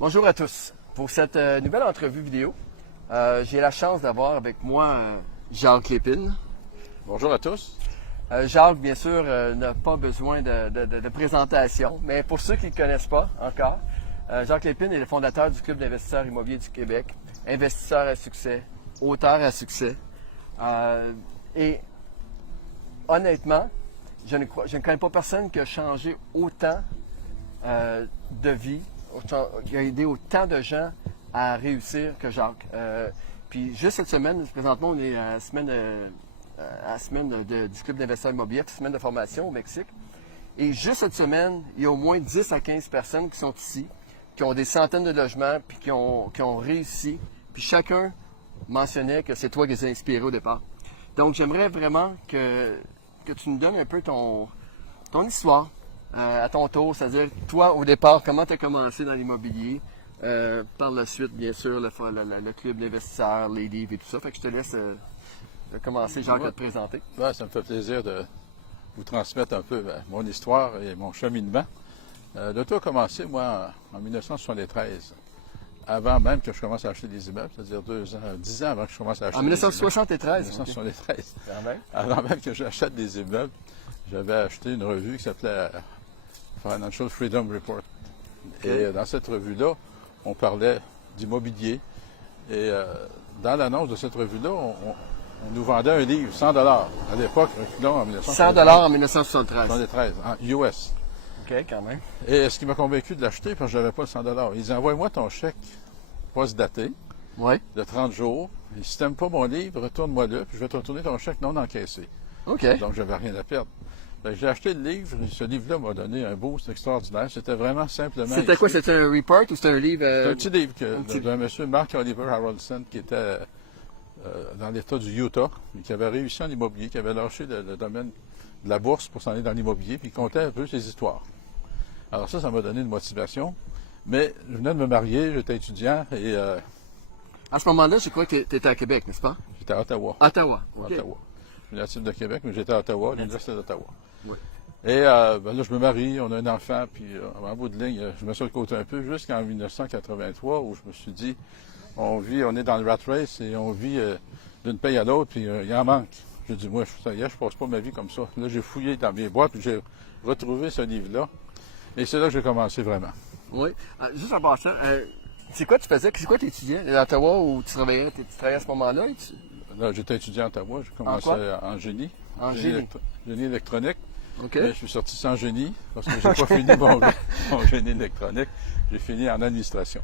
Bonjour à tous. Pour cette nouvelle entrevue vidéo, j'ai la chance d'avoir avec moi Jacques Lépine. Bonjour à tous. Jacques, bien sûr, n'a pas besoin de présentation, mais pour ceux qui ne le connaissent pas encore, Jacques Lépine est le fondateur du Club d'investisseurs immobiliers du Québec, investisseur à succès, auteur à succès. Et honnêtement, je ne connais pas personne qui a changé autant de vie, qui a aidé autant de gens à réussir que Jacques. Puis juste cette semaine, présentement, on est à la semaine du Club d'investisseurs immobiliers, semaine de formation au Mexique. Et juste cette semaine, il y a au moins 10 à 15 personnes qui sont ici, qui ont des centaines de logements, puis qui ont réussi. Puis chacun mentionnait que c'est toi qui les as inspirés au départ. Donc j'aimerais vraiment que tu nous donnes un peu ton histoire à ton tour, c'est-à-dire toi au départ, comment tu as commencé dans l'immobilier. Par la suite, bien sûr, le club d'investisseurs, les livres et tout ça. Fait que je te laisse commencer, Jacques, à te présenter. Ouais, ça me fait plaisir de vous transmettre un peu mon histoire et mon cheminement. Le tout a commencé, moi, en 1973, avant même que je commence à acheter des immeubles, c'est-à-dire 10 ans avant que je commence à acheter des immeubles. En 1973? 1973. Okay. Avant même que j'achète des immeubles, j'avais acheté une revue qui s'appelait Financial Freedom Report. Okay. Et dans cette revue-là, on parlait d'immobilier. Et dans l'annonce de cette revue-là, on nous vendait un livre, 100 $. À l'époque, reculons en 1973. 100 $ en 1973. 1973, en US. OK, quand même. Et ce qui m'a convaincu de l'acheter, parce que je n'avais pas le 100 $. Ils disaient, envoie-moi ton chèque post-daté de 30 jours. Et si tu n'aimes pas mon livre, retourne-moi-le, puis je vais te retourner ton chèque non encaissé. OK. Donc, je n'avais rien à perdre. J'ai acheté le livre, et ce livre-là m'a donné un boost extraordinaire. C'était vraiment simplement... C'était quoi? C'était un report ou c'était un livre? C'était un petit livre d'un monsieur, Mark Oliver Harrelson, qui était dans l'État du Utah, et qui avait réussi en immobilier, qui avait lâché le domaine de la bourse pour s'en aller dans l'immobilier, puis il contait un peu ses histoires. Alors ça m'a donné une motivation. Mais je venais de me marier, j'étais étudiant, et... à ce moment-là, je crois que tu étais à Québec, n'est-ce pas? J'étais à Ottawa. Ottawa, OK. Ottawa. Je suis natif de Québec, mais j'étais à Ottawa, à l'Université d'Ottawa. Oui. Et là, je me marie, on a un enfant, puis en bout de ligne, je me suis sur le côté un peu, jusqu'en 1983, où je me suis dit, on est dans le rat race, et on vit d'une paye à l'autre, puis il en manque. J'ai dit, moi, ça y est, je passe pas ma vie comme ça. Là, j'ai fouillé dans mes boîtes, puis j'ai retrouvé ce livre-là, et c'est là que j'ai commencé vraiment. Oui. Juste en passant, c'est quoi tu faisais? C'est quoi tu étudiais à Ottawa où tu travaillais à ce moment-là? Là, j'étais étudiant à Ottawa, j'ai commencé en génie. En génie? Génie électronique. OK. Mais je suis sorti sans génie, parce que j'ai pas fini mon génie électronique. J'ai fini en administration.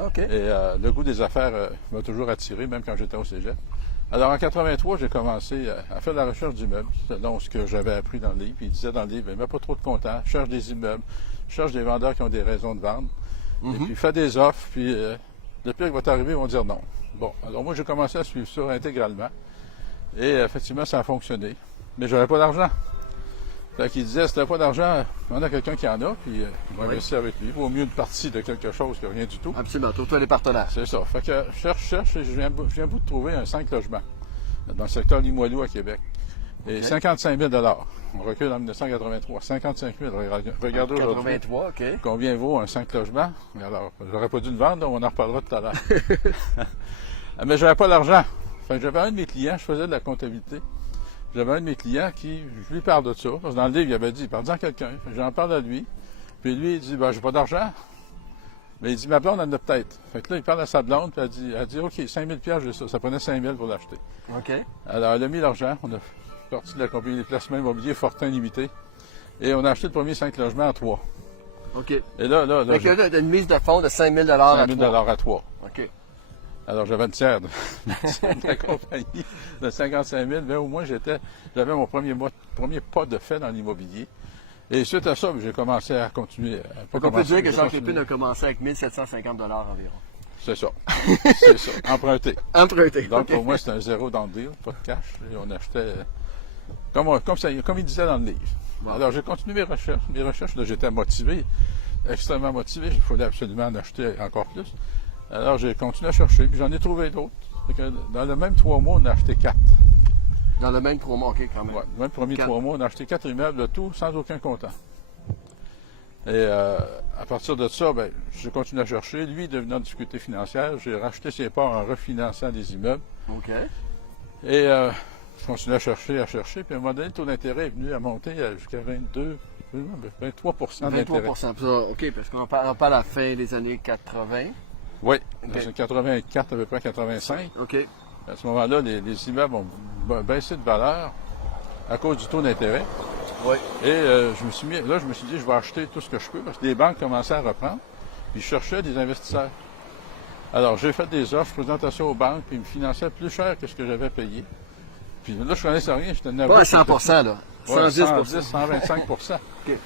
OK. Et le goût des affaires m'a toujours attiré, même quand j'étais au cégep. Alors, en 83, j'ai commencé à faire de la recherche d'immeubles, selon ce que j'avais appris dans le livre. Il disait dans le livre, mais pas trop de comptants, cherche des immeubles, cherche des vendeurs qui ont des raisons de vendre, et puis fais des offres, puis le pire qui va t'arriver, ils vont dire non. Bon, alors moi, j'ai commencé à suivre ça intégralement, et effectivement, ça a fonctionné. Mais j'avais pas d'argent. Fait qu'il disait, si t'as pas d'argent, on a quelqu'un qui en a, puis on va investir avec lui. Il vaut mieux une partie de quelque chose que rien du tout. Absolument, trouve-toi les partenaires. C'est ça. Fait que cherche, et je viens bout de trouver un 5 logements dans le secteur Limoilou à Québec. Et 55 000 $. On recule en 1983. 55 000 Regardez aujourd'hui. 83, OK. Combien vaut un 5 logements? Alors, j'aurais pas dû le vendre, on en reparlera tout à l'heure. Mais j'avais pas l'argent. Fait que j'avais un de mes clients, je faisais de la comptabilité. J'avais un de mes clients qui, je lui parle de ça. Parce que dans le livre, il avait dit, parle-en à quelqu'un. J'en parle à lui. Puis lui, il dit, ben, j'ai pas d'argent. Mais il dit, ma blonde, elle en a peut-être. Fait que là, il parle à sa blonde, puis elle dit, OK, 5 000 $, j'ai ça. Ça prenait 5 000 pour l'acheter. OK. Alors, elle a mis l'argent. On a sorti de la compagnie des placements immobiliers Fortin Limité. Et on a acheté le premier 5 logements à 3. OK. Et là, fait que là, t'as une mise de fonds de 5 000 $. 5 000 $ à 3. OK. Alors, j'avais une tiers de la compagnie de 55 000, mais au moins, j'avais mon premier pas de fait dans l'immobilier. Et suite à ça, j'ai commencé à continuer. On peut dire que Jacques Lépine a commencé avec 1 750 $ environ. C'est ça. C'est ça. Emprunté. Emprunté. Donc, pour moi, c'était un zéro dans le deal, pas de cash. Et on achetait, comme il disait dans le livre. Bon. Alors, j'ai continué mes recherches. Mes recherches, là, j'étais motivé, extrêmement motivé. Il fallait absolument en acheter encore plus. Alors, j'ai continué à chercher, puis j'en ai trouvé d'autres. Dans le même 3 mois, on a acheté 4. Dans le même 3 mois, OK, quand même. Oui, dans le premier 3 mois, on a acheté 4 immeubles, le tout sans aucun comptant. Et à partir de ça, ben, j'ai continué à chercher. Lui, devenant en difficulté financière, j'ai racheté ses parts en refinançant des immeubles. OK. Et je continuais à chercher. Puis à un moment donné, le taux d'intérêt est venu à monter jusqu'à 23 d'intérêt. 23 OK, parce qu'on parle à la fin des années 80. Oui, OK. dans 84, à peu près 85. OK. À ce moment-là, les immeubles ont baissé de valeur à cause du taux d'intérêt. Oui. Et je me suis dit, je vais acheter tout ce que je peux parce que les banques commençaient à reprendre. Puis je cherchais des investisseurs. Alors, j'ai fait des offres, présentation aux banques, puis ils me finançaient plus cher que ce que j'avais payé. Puis là, je connaissais rien, j'étais nerveux. Pas à 100 là. Ouais, 110 125 OK. Et,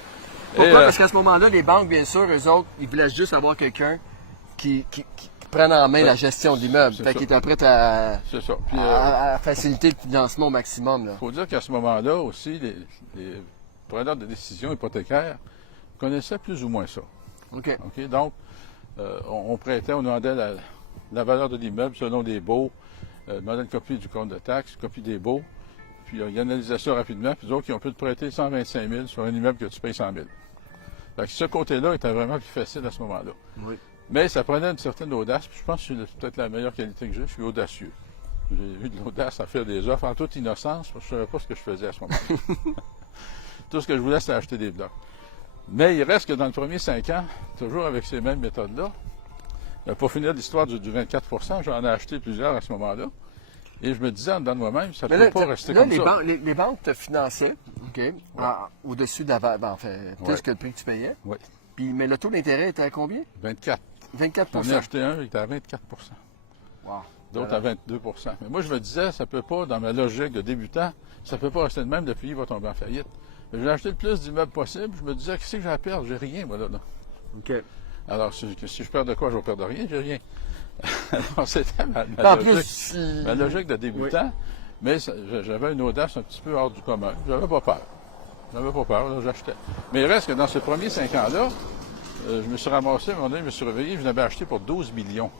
Pourquoi? Parce qu'à ce moment-là, les banques, bien sûr, eux autres, ils voulaient juste avoir quelqu'un qui prenne en main la gestion de l'immeuble. C'est Fait ça. qu'ils étaient prêts à, c'est ça. Puis, à faciliter le financement au maximum. Là. il faut dire qu'à ce moment-là aussi, les preneurs de décision hypothécaires connaissaient plus ou moins ça. OK. OK? Donc, on prêtait, on demandait la valeur de l'immeuble selon des baux, demandait une copie du compte de taxe, copie des baux, puis ils analysaient ça rapidement, puis d'autres qui ont pu te prêter 125 000 sur un immeuble que tu payes 100 000. Fait que ce côté-là était vraiment plus facile à ce moment-là. Oui. Mais ça prenait une certaine audace, puis je pense que c'est peut-être la meilleure qualité que j'ai, je suis audacieux. J'ai eu de l'audace à faire des offres en toute innocence, parce que je ne savais pas ce que je faisais à ce moment-là. Tout ce que je voulais, c'était acheter des blocs. Mais il reste que dans le premier 5 ans, toujours avec ces mêmes méthodes-là, pour finir l'histoire du 24 j'en ai acheté plusieurs à ce moment-là. Et je me disais en dedans de moi-même, ça ne peut pas rester comme ça. Les banques te finançaient, OK, au-dessus de la valeur, en fait, plus Ouais. que le prix que tu payais. Oui, Puis, mais le taux d'intérêt était à combien? 24. 24 J'en ai acheté un, il était à 24 Wow. d'autres à 22 Mais moi, je me disais, ça peut pas, dans ma logique de débutant, ça peut pas rester de même, le pays va tomber en faillite. Mais j'ai acheté le plus d'immeubles possible. Je me disais, qu'est-ce que j'ai à perdre? J'ai rien, moi, là. OK. Alors, si je perds de quoi, je vais perdre de rien, j'ai rien. Alors, c'était ma En logique. plus, si... Ma logique de débutant, mais j'avais une audace un petit peu hors du commun. J'avais pas peur. Là, j'achetais. Mais il reste que dans ces premiers 5 ans-là, je me suis ramassé, à un moment donné, je me suis réveillé, je n'avais acheté pour 12 millions.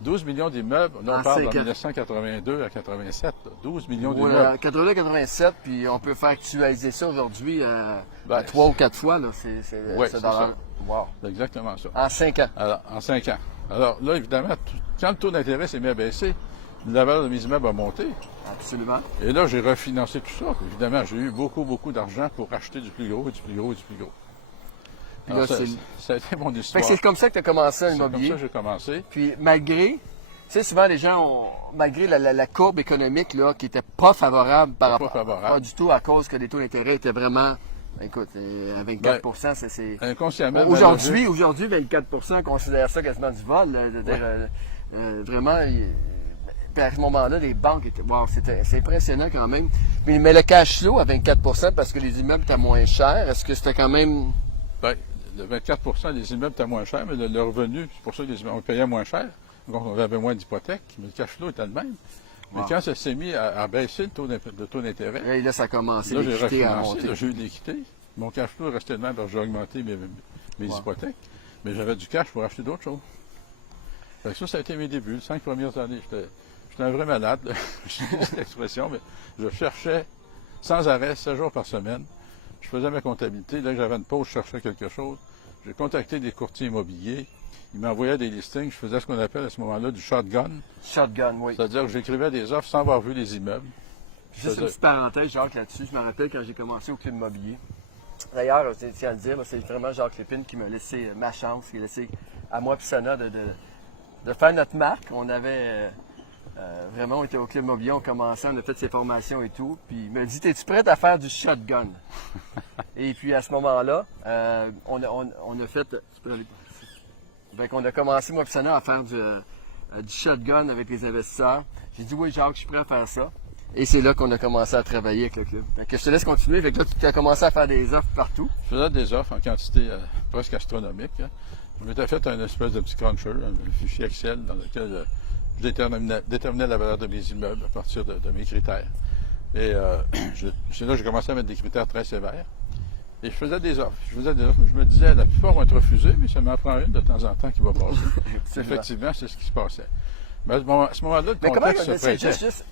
12 millions d'immeubles, là, on parle de 1982 à 87, là, 12 millions d'immeubles. 82-87, puis on peut faire actualiser ça aujourd'hui à 3 ou 4 fois. Là. Ouais, c'est ça. Wow. C'est exactement ça. En 5 ans. Alors, en 5 ans. Alors là, évidemment, quand le taux d'intérêt s'est mis à baisser, la valeur de mes immeubles a monté. Absolument. Et là, j'ai refinancé tout ça. Évidemment, j'ai eu beaucoup d'argent pour acheter du plus gros, du plus gros, du plus gros. Puis Alors, là, ça a été mon Fait histoire. que c'est comme ça que tu as commencé en C'est comme immobilier. ça que j'ai commencé. Puis malgré, tu sais, souvent les gens ont, malgré la courbe économique là, qui était pas favorable par rapport, pas du tout à cause que les taux d'intérêt étaient vraiment, écoute, à 24 c'est... Inconsciemment. Aujourd'hui, 24 on considère ça quasiment du vol. Là, vraiment, puis à ce moment-là, les banques étaient, wow, c'est impressionnant quand même. Mais le cash flow à 24 parce que les immeubles étaient moins chers, est-ce que c'était quand même... Ben, le 24 des immeubles étaient moins chers, mais le revenu, c'est pour ça que les immeubles, on payait moins cher. Donc, on avait moins d'hypothèques, mais le cash flow était le même. Mais quand ça s'est mis à baisser le taux d'intérêt, Et là, ça a commencé là, j'ai l'équité à refinancé, monter. là, j'ai eu de l'équité. Mon cash flow est resté le même parce que j'ai augmenté mes hypothèques. Mais j'avais du cash pour acheter d'autres choses. Fait que ça a été mes débuts. Les 5 premières années, j'étais un vrai malade, là. Je dis cette expression, mais je cherchais sans arrêt, 7 jours par semaine. Je faisais ma comptabilité. Là, j'avais une pause, je cherchais quelque chose. J'ai contacté des courtiers immobiliers. Ils m'envoyaient des listings. Je faisais ce qu'on appelle à ce moment-là du shotgun. Shotgun, oui. C'est-à-dire que j'écrivais des offres sans avoir vu les immeubles. Juste une petite parenthèse, Jacques, là-dessus. Je me rappelle quand j'ai commencé au club immobilier. D'ailleurs, je tiens à le dire, c'est vraiment Jacques Lépine qui m'a laissé ma chance, qui a laissé à moi et Sana de faire notre marque. On avait vraiment, on était au club immobilier, on commençait, on a fait ses formations et tout. Puis il m'a dit, es-tu prête à faire du shotgun? Et puis à ce moment-là, on a fait... Donc, on a commencé, moi et Sana, à faire du shotgun avec les investisseurs. J'ai dit, oui, Jacques, je suis prêt à faire ça. Et c'est là qu'on a commencé à travailler avec le club. Donc, je te laisse continuer. Fait que là, tu as commencé à faire des offres partout. Je faisais des offres en quantité presque astronomique. Hein. Je m'étais fait un espèce de petit cruncher, un fichier Excel dans lequel je déterminais la valeur de mes immeubles à partir de mes critères. Et c'est là que j'ai commencé à mettre des critères très sévères. Et je faisais des offres. Je me disais, la plupart vont être refusées, mais ça m'en prend une de temps en temps qui va passer. Effectivement, c'est ce qui se passait. Mais à ce moment-là, le contexte se prêtait. Juste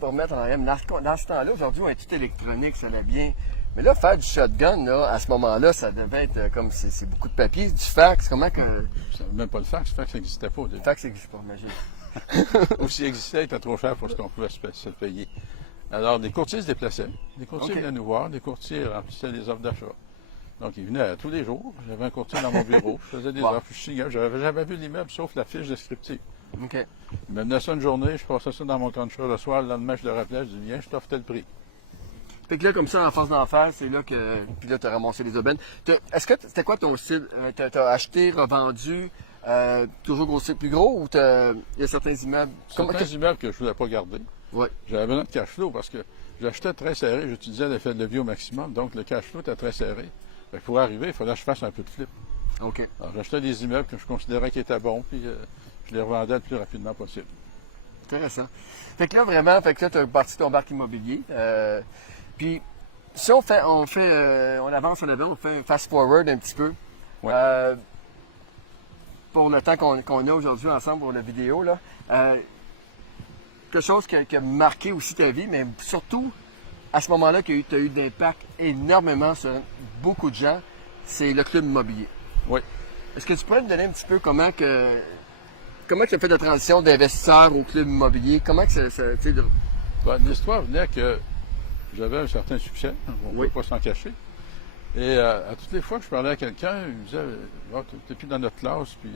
pour mettre en règle, dans ce temps-là, aujourd'hui, on est tout électronique, ça va bien. Mais là, faire du shotgun, là, à ce moment-là, ça devait être comme c'est beaucoup de papier, du fax, comment que. Même pas le fax n'existait pas au début. Le fax n'existe pas, imagine. Ou s'il existait, il était trop cher pour ce qu'on pouvait se payer. Alors, les courtiers se déplaçaient. Les courtiers venaient nous voir. Les courtiers remplissaient les offres d'achat. Donc, ils venaient tous les jours. J'avais un courtier dans mon bureau. Je faisais des offres. Je signais. Je n'avais jamais vu l'immeuble sauf la fiche descriptive. OK. Il me donnait ça une journée. Je passais ça dans mon contrat le soir. Le lendemain, je le rappelais. Je dis, viens, je t'offre tel prix. Fait que là, comme ça, en face d'en faire, c'est là que. Puis là, tu as ramassé les aubaines. Est-ce que c'était quoi ton style? T'as acheté, revendu, toujours grossir plus gros ou il y a certains immeubles. Certains immeubles que je ne voulais pas garder. Ouais. J'avais besoin de cash flow parce que j'achetais très serré. J'utilisais l'effet de levier au maximum. Donc, le cash flow était très serré. Fait que pour arriver, il fallait que je fasse un peu de flip. OK. Alors, j'achetais des immeubles que je considérais qui étaient bons, puis je les revendais le plus rapidement possible. Intéressant. Fait que là, vraiment, fait que là, tu as parti ton barque immobilier. Puis, si on avance en avant, on fait un fast-forward un petit peu. Ouais. Pour le temps qu'on a aujourd'hui ensemble pour la vidéo, là. Quelque chose qui a marqué aussi ta vie, mais surtout, à ce moment-là, tu as eu d'impact énormément sur beaucoup de gens, c'est le club immobilier. Oui. Est-ce que tu pourrais me donner un petit peu comment tu as fait la transition d'investisseur au club immobilier? Comment que L'histoire venait que j'avais un certain succès, on ne peut pas s'en cacher. Et à toutes les fois que je parlais à quelqu'un, il me disait tu n'es plus dans notre classe, puis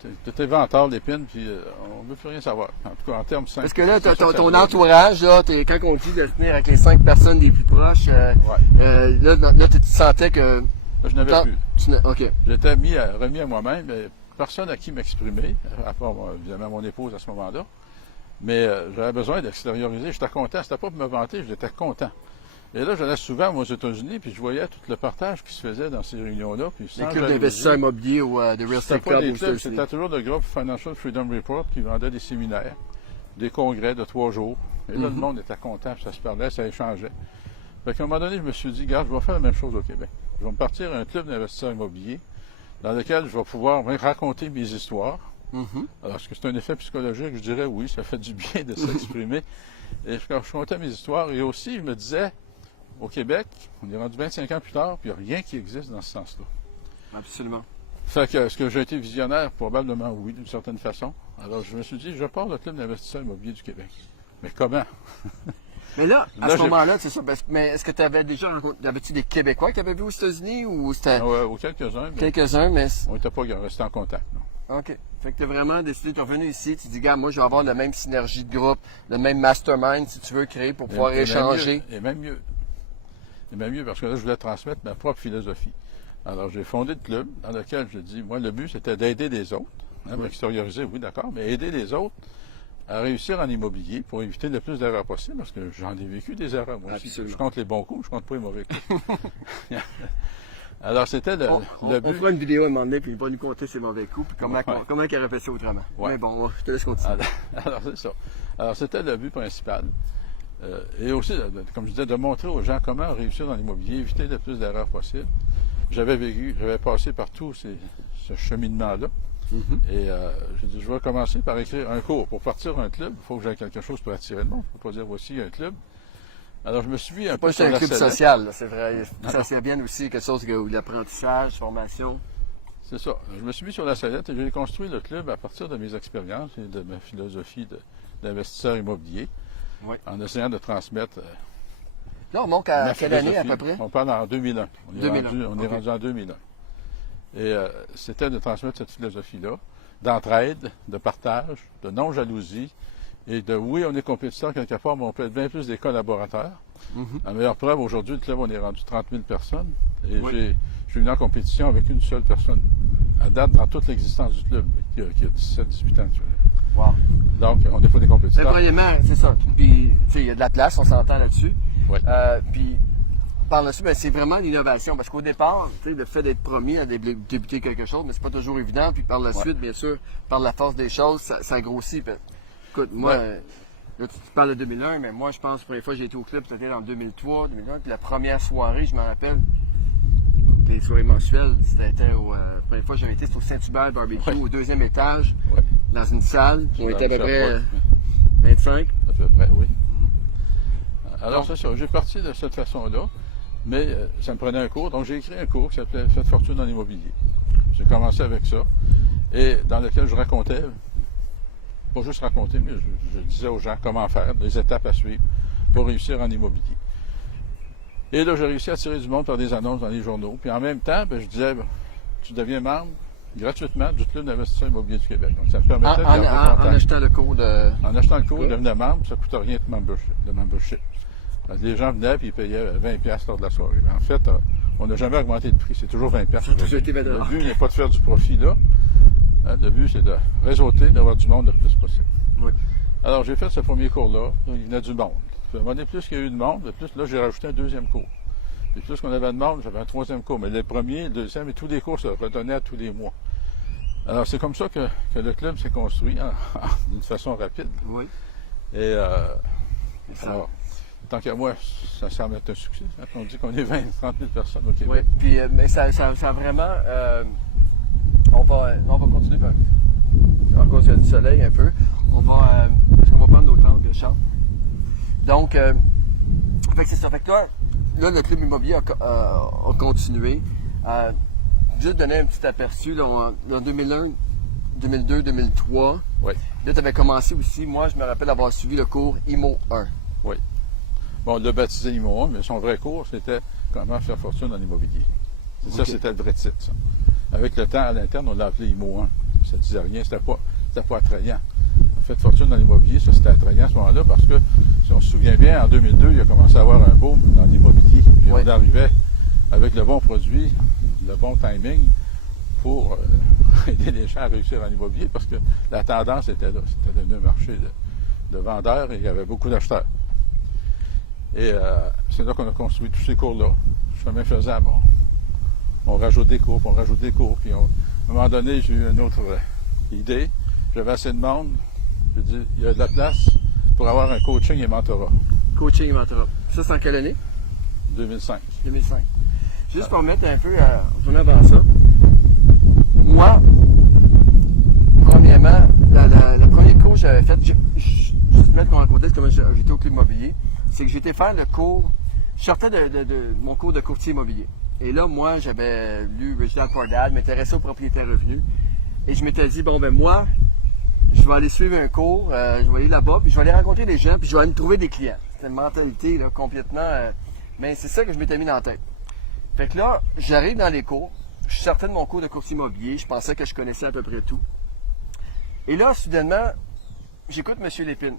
tu es vantard d'épines, puis on ne veut plus rien savoir. En tout cas, en termes simples. Parce que là, ton entourage, là, quand on dit de tenir avec les 5 personnes les plus proches, là, tu sentais que. Là, je n'avais plus. OK. J'étais remis à moi-même, mais personne à qui m'exprimer, à part évidemment mon épouse à ce moment-là. Mais j'avais besoin d'extérioriser. J'étais content. C'était pas pour me vanter, j'étais content. Et là, j'allais souvent aux États-Unis, puis je voyais tout le partage qui se faisait dans ces réunions-là. Puis les clubs d'investisseurs immobiliers ou de Real Estate Club. C'était toujours le groupe Financial Freedom Report qui vendait des séminaires, des congrès de 3 jours. Et là, le monde était content, puis ça se parlait, ça échangeait. Fait qu'à un moment donné, je me suis dit, regarde, je vais faire la même chose au Québec. Je vais me partir à un club d'investisseurs immobiliers dans lequel je vais pouvoir raconter mes histoires. Alors, est-ce que c'est un effet psychologique? Je dirais oui, ça fait du bien de s'exprimer. Et je racontais mes histoires. Et aussi, je me disais, au Québec, on est rendu 25 ans plus tard, puis il n'y a rien qui existe dans ce sens-là. Absolument. Fait que, est-ce que j'ai été visionnaire? Probablement oui, d'une certaine façon. Alors, je me suis dit, je pars le club d'investisseurs immobiliers du Québec. Mais comment? Mais là, à ce moment-là, c'est ça. Mais est-ce que tu avais déjà rencontré, avais-tu des Québécois que tu avais vus aux États-Unis ou c'était. Oui, quelques-uns. Quelques-uns, mais. On n'était pas restés en contact, non. OK. Fait que tu as vraiment décidé, tu es revenu ici, tu dis, gars, moi, je vais avoir la même synergie de groupe, le même mastermind, si tu veux, créer pour pouvoir échanger. Et même mieux. Et même mieux, parce que là, je voulais transmettre ma propre philosophie. Alors, j'ai fondé le club dans lequel je dis, moi, le but, c'était d'aider les autres. Extérioriser, oui, d'accord, mais aider les autres à réussir en immobilier pour éviter le plus d'erreurs possible, parce que j'en ai vécu des erreurs, moi aussi. Je compte les bons coups, je compte pas les mauvais coups. Alors, c'était le but. On fera une vidéo à un moment donné, puis il va nous compter ses mauvais coups, puis comment il aurait fait ça autrement. Mais bon, je te laisse continuer. Alors, c'est ça. Alors, c'était le but principal. Et aussi, comme je disais, de montrer aux gens comment réussir dans l'immobilier, éviter le plus d'erreurs possible. J'avais passé par tout ce cheminement-là. Et j'ai dit, je vais commencer par écrire un cours. Pour partir un club, il faut que j'aie quelque chose pour attirer le monde. Il ne faut pas dire voici un club. Alors, je me suis mis un peu sur la sellette. C'est un club social, c'est vrai. Ça c'est bien aussi quelque chose où l'apprentissage, formation. C'est ça. Je me suis mis sur la sellette et j'ai construit le club à partir de mes expériences et de ma philosophie d'investisseur immobilier. Oui. En essayant de transmettre. Là, on manque à quelle année à peu près? On parle en 2001. On est rendu en 2001. Et c'était de transmettre cette philosophie-là, d'entraide, de partage, de non-jalousie, et de oui, on est compétiteurs quelque part, mais on peut être bien plus des collaborateurs. La meilleure preuve, aujourd'hui, le club, on est rendu 30 000 personnes. Et je suis venu en compétition avec une seule personne, à date, dans toute l'existence du club, qui a 17-18 ans. Wow. Donc, on n'est pas des compétiteurs. Mais premièrement, c'est ça. Puis, tu sais, il y a de la place, on s'entend là-dessus. Oui. Puis, par-dessus, c'est vraiment l'innovation. Parce qu'au départ, tu sais, le fait d'être promis à débuter quelque chose, mais c'est pas toujours évident. Puis, par la suite, bien sûr, par la force des choses, ça grossit. Puis, écoute, moi, là, tu parles de 2001, mais moi, je pense, la première fois que j'ai été au club, c'était en 2003, 2001. Puis, la première soirée, je m'en rappelle, les soirées mensuelles, c'était la première fois que j'avais été, c'était au Saint-Hubert Barbecue, au 2e étage, dans une salle. On était à peu près 25. À peu près, oui. Alors, c'est ça. J'ai parti de cette façon-là. Mais ça me prenait un cours, donc j'ai écrit un cours qui s'appelait Faites fortune en immobilier. J'ai commencé avec ça, et dans lequel je racontais, pas juste raconter, mais je disais aux gens comment faire, les étapes à suivre pour réussir en immobilier. Et là, j'ai réussi à tirer du monde par des annonces dans les journaux. Puis en même temps, je disais, tu deviens membre gratuitement du Club d'investisseurs immobiliers du Québec. Donc ça me permettait de garder contact. En achetant le cours de... En achetant le cours, devenir membre, ça ne coûte rien de membership. Les gens venaient et ils payaient 20$ lors de la soirée. Mais en fait, on n'a jamais augmenté le prix. C'est toujours 20$. Le but n'est pas de faire du profit là. Le but, c'est de réseauter, d'avoir du monde le plus possible. Oui. Alors, j'ai fait ce premier cours-là. Il venait du monde. Puis, à un moment donné, plus qu'il y a eu de monde, plus là, j'ai rajouté un deuxième cours. Puis plus qu'on avait de monde, j'avais un troisième cours. Mais le premier, le deuxième et tous les cours se redonnaient à tous les mois. Alors, c'est comme ça que le club s'est construit d'une façon rapide. Oui. Et alors, tant qu'à moi, ça semble être un succès. On dit qu'on est 20 30 000 personnes au Québec. Oui, puis mais ça a vraiment... on va continuer à cause du soleil un peu. Parce qu'on va prendre notre angle de champ. Donc, fait que c'est ça. Fait que là, le club immobilier a continué. Juste donner un petit aperçu, là, en 2001, 2002, 2003. Oui. Là, tu avais commencé aussi, moi, je me rappelle avoir suivi le cours IMO 1. Oui. Bon, on l'a baptisé IMO 1, mais son vrai cours, c'était comment faire fortune en immobilier. Ça, c'était le vrai titre, ça. Avec le temps, à l'interne, on l'a appelé IMO 1. Ça ne disait rien, c'était pas attrayant. En fait, fortune dans l'immobilier, ça c'était attrayant à ce moment-là parce que, si on se souvient bien, en 2002, il a commencé à avoir un boom dans l'immobilier. Puis on arrivait avec le bon produit, le bon timing pour aider les gens à réussir en immobilier parce que la tendance était là. C'était devenu un marché de vendeurs et il y avait beaucoup d'acheteurs. Et c'est là qu'on a construit tous ces cours-là. Chemin faisant, bon, on rajoute des cours, puis on rajoute des cours. Puis à un moment donné, j'ai eu une autre idée. J'avais assez de monde. J'ai dit, il y a de la place pour avoir un coaching et mentorat. Coaching et mentorat. Ça, c'est en quelle année? 2005. 2005. Juste pour mettre un peu avant ça. Moi, premièrement, le premier cours que j'avais fait, juste mettre en contexte comment j'étais au club immobilier, c'est que j'étais faire le cours, je sortais de mon cours de courtier immobilier. Et là, moi, j'avais lu Richard Cordal, m'intéressais aux propriétaires revenus. Et je m'étais dit, bon, ben moi, je vais aller suivre un cours, je vais aller là-bas, puis je vais aller rencontrer des gens, puis je vais aller me trouver des clients. C'était une mentalité là, complètement... mais c'est ça que je m'étais mis dans la tête. Fait que là, j'arrive dans les cours, je sortais de mon cours de courtier immobilier, je pensais que je connaissais à peu près tout. Et là, soudainement, j'écoute M. Lépine.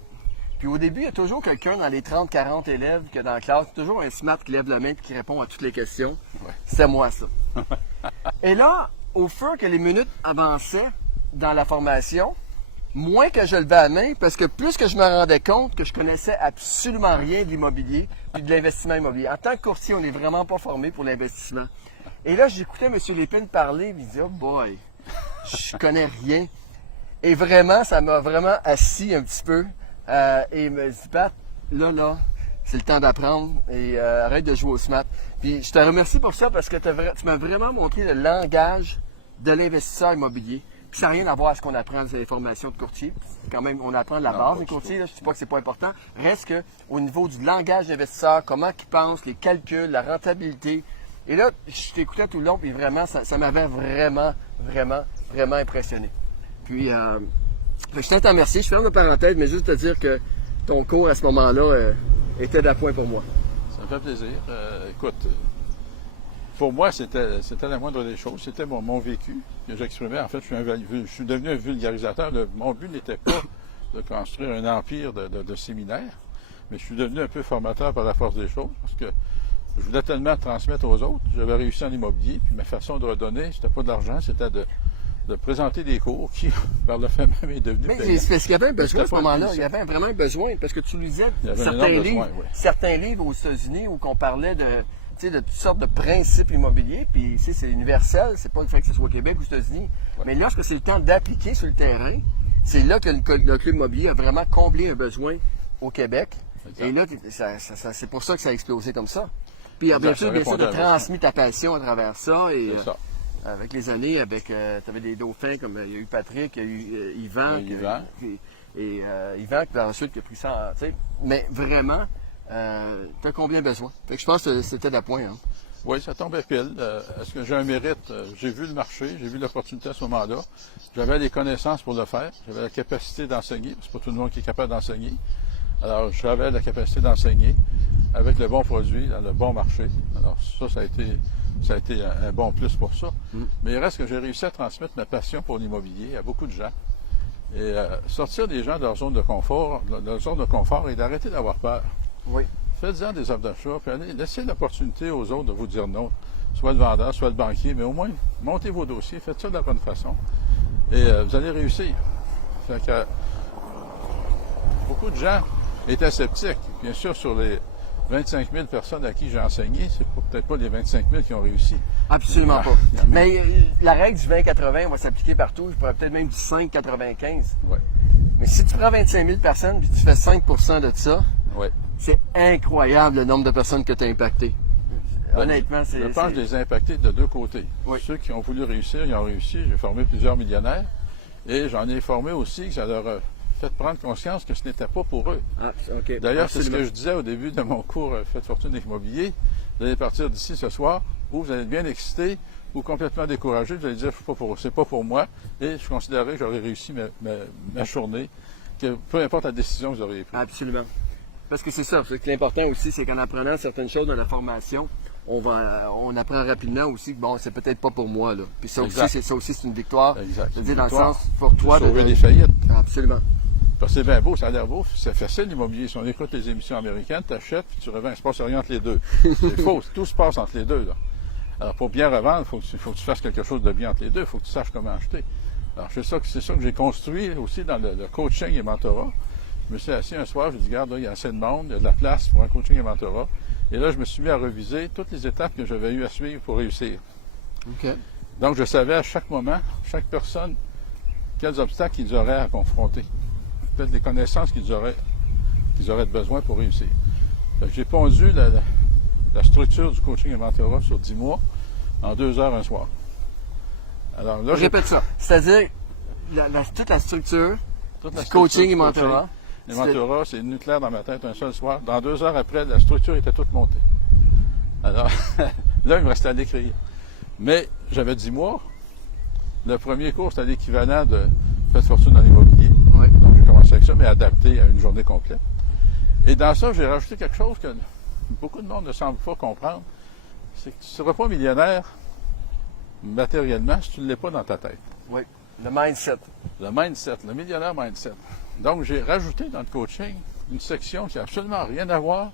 Puis au début, il y a toujours quelqu'un dans les 30-40 élèves qui est dans la classe, toujours un smart qui lève la main et qui répond à toutes les questions. Ouais. C'était moi, ça. Et là, au fur que les minutes avançaient dans la formation, moins que je levais la main, parce que plus que je me rendais compte que je connaissais absolument rien de l'immobilier puis de l'investissement immobilier. En tant que courtier, on n'est vraiment pas formé pour l'investissement. Et là, j'écoutais M. Lépine parler, et il disait, oh boy, je connais rien. Et vraiment, ça m'a vraiment assis un petit peu. Et il me dit, Pat, là, c'est le temps d'apprendre et arrête de jouer au SMAT. Puis je te remercie pour ça parce que tu m'as vraiment montré le langage de l'investisseur immobilier. Puis ça n'a rien à voir avec ce qu'on apprend des formations de courtier. Quand même, on apprend de la base des courtiers. Là, je ne dis pas que c'est pas important. Reste qu'au niveau du langage d'investisseur, comment ils pensent, les calculs, la rentabilité. Et là, je t'écoutais tout le long, puis vraiment, ça m'avait vraiment impressionné. Puis, je tiens à te remercier. Je ferme la parenthèse, mais juste te dire que ton cours à ce moment-là était d'appoint pour moi. Ça me fait plaisir. Écoute, pour moi, c'était la moindre des choses. C'était mon vécu que j'exprimais. En fait, je suis devenu un vulgarisateur. Mon but n'était pas de construire un empire de séminaires, mais je suis devenu un peu formateur par la force des choses parce que je voulais tellement transmettre aux autres. J'avais réussi en immobilier, puis ma façon de redonner, c'était pas de l'argent, c'était de présenter des cours qui, par le fait même, est devenu payant. Mais parce qu'il y avait un besoin à ce moment-là. Il y avait vraiment un besoin, parce que tu lisais certains livres aux États-Unis où on parlait de toutes sortes de principes immobiliers, puis c'est universel, c'est pas le fait que ce soit au Québec ou aux États-Unis. Ouais. Mais lorsque c'est le temps d'appliquer sur le terrain, c'est là que le club immobilier a vraiment comblé un besoin au Québec. Exact. Et là, c'est pour ça que ça a explosé comme ça. Puis bien sûr, tu as transmis ta passion à travers ça. Et avec les années, tu avais des dauphins comme il y a eu Patrick, il y a eu Yvan. Yvan qui a ensuite qui a pris ça. Mais vraiment, tu as combien besoin? Fait que je pense que c'était la point. Hein? Oui, ça tombait pile. Est-ce que j'ai un mérite? J'ai vu le marché, j'ai vu l'opportunité à ce moment-là. J'avais les connaissances pour le faire. J'avais la capacité d'enseigner. C'est pas tout le monde qui est capable d'enseigner. Alors, j'avais la capacité d'enseigner avec le bon produit, dans le bon marché. Alors, ça a été un bon plus pour ça. Mais il reste que j'ai réussi à transmettre ma passion pour l'immobilier à beaucoup de gens. Et sortir des gens de leur zone de confort, et d'arrêter d'avoir peur. Oui. Faites-en des offres d'achat, puis laissez l'opportunité aux autres de vous dire non, soit le vendeur, soit le banquier, mais au moins, montez vos dossiers, faites ça de la bonne façon, et vous allez réussir. Fait que, beaucoup de gens étaient sceptiques. Bien sûr, sur les 25 000 personnes à qui j'ai enseigné, c'est peut-être pas les 25 000 qui ont réussi. Absolument pas. Mais la règle du 20-80 va s'appliquer partout. Je pourrais peut-être même du 5-95. Ouais. Mais si tu prends 25 000 personnes et tu fais 5 de ça, Ouais. c'est incroyable le nombre de personnes que tu as impactées. Honnêtement, c'est... Je pense que je les ai impactés de deux côtés. Oui. Ceux qui ont voulu réussir, ils ont réussi. J'ai formé plusieurs millionnaires. Et j'en ai formé aussi que ça leur a fait prendre conscience que ce n'était pas pour eux. Ah, OK. D'ailleurs, c'est ce Absolument. que je disais au début de mon cours Faites fortune immobilier. Vous allez partir d'ici ce soir, ou vous allez être bien excité, ou complètement découragé. Vous allez dire, c'est pas pour moi. Et je considérais que j'aurais réussi ma journée, que peu importe la décision que vous auriez prise. Absolument. Parce que c'est ça. Parce que l'important aussi, c'est qu'en apprenant certaines choses dans la formation, on apprend rapidement aussi que bon, c'est peut-être pas pour moi. Là. Puis ça aussi, c'est une victoire. Exact. Je veux dire, dans le sens, pour toi, de sauver des faillites. Absolument. Parce que c'est bien beau, ça a l'air beau, c'est facile l'immobilier. Si on écoute les émissions américaines, tu achètes puis tu revends. Il ne se passe rien entre les deux. C'est faux, tout se passe entre les deux. Là. Alors pour bien revendre, il faut que tu fasses quelque chose de bien entre les deux, il faut que tu saches comment acheter. Alors c'est ça que j'ai construit aussi dans le coaching et mentorat. Je me suis assis un soir, je me suis dit, regarde, là, il y a assez de monde, il y a de la place pour un coaching et mentorat. Et là, je me suis mis à reviser toutes les étapes que j'avais eu à suivre pour réussir. OK. Donc je savais à chaque moment, chaque personne, quels obstacles ils auraient à confronter. Peut-être les connaissances qu'ils auraient besoin pour réussir. J'ai pondu la structure du coaching et mentorat sur 10 mois en 2 heures un soir. Alors là, je répète ça. C'est-à-dire, toute la structure du coaching et mentorat. Le mentorat, c'est une claire dans ma tête un seul soir. Dans 2 heures après, la structure était toute montée. Alors, là, il me restait à l'écrire. Mais j'avais 10 mois. Le premier cours, c'était l'équivalent de Faites fortune dans l'immobilier. Oui. Donc, j'ai commencé avec ça, mais adapté à une journée complète. Et dans ça, j'ai rajouté quelque chose que beaucoup de monde ne semble pas comprendre. C'est que tu ne seras pas millionnaire matériellement si tu ne l'es pas dans ta tête. Oui. Le mindset. Le mindset, le millionnaire mindset. Donc, j'ai rajouté dans le coaching une section qui n'a absolument rien à voir